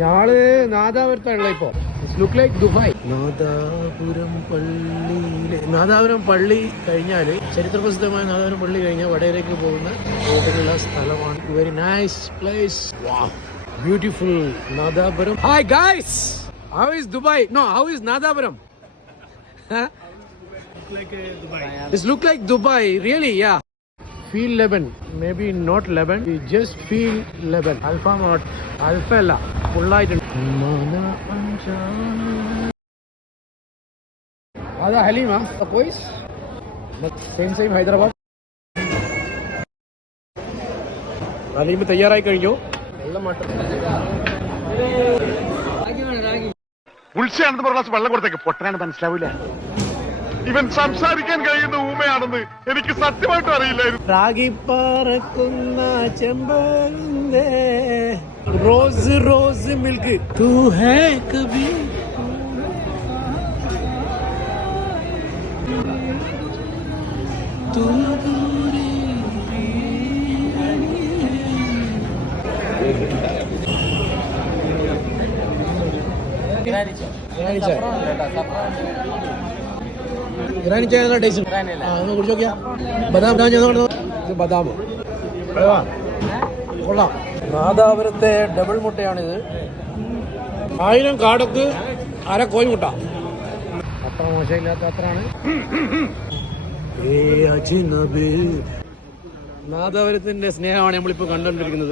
ഞാള് നാദാപുരത്താണല്ലോ ഇപ്പൊ. Look like Dubai. Nadapuram പള്ളി കഴിഞ്ഞാല്, ചരിത്രപ്രസിദ്ധമായ നാദാപുരം പള്ളി കഴിഞ്ഞാൽ വടകരയ്ക്ക് പോകുന്ന റോഡിലുള്ള സ്ഥലമാണ്. Very nice place. Beautiful Nadapuram. Hi guys, how is Dubai? No, how is Nadapuram? It look like Dubai, really, yeah. Feel Lebanon, maybe not Lebanon, we just feel Lebanon. Alpha not, Alpha alla, full-ആയിട്ടുണ്ട്. അതാ Haleema Poisson, same Hyderabad. Haleema തയ്യാറായി കഴിഞ്ഞു. ഉത്സയാണെന്ന് പറഞ്ഞ വെള്ളം കൊടുത്തേക്ക് പൊട്ടനാണ് മനസ്സിലാവൂല. ഇവൻ സംസാരിക്കാൻ കഴിയുന്ന ഊമയാണെന്ന് എനിക്ക് സത്യമായിട്ടും അറിയില്ലായിരുന്നു. റാഗി പറക്കുന്ന ചെമ്പേ റോസ് റോസ് മിൽക്ക് തൂ ഹേ കബി തൂ ഇറാനി ചായ നല്ല ടേസ്റ്റ്. ഒന്ന് കുടിച്ചു നോക്കിയാ. ബദാം ഇത് ബദാം കൊള്ളാം. നാദാപുരത്തെ ഡബിൾ മുട്ടയാണിത്. 1000 കാടക്ക് അര കോഴിമുട്ട. അത്ര മോശമില്ലാത്ത അത്രയാണ്. നാദാപുരത്തിന്റെ സ്നേഹമാണ് നമ്മളിപ്പോൾ കണ്ടുകൊണ്ടിരിക്കുന്നത്.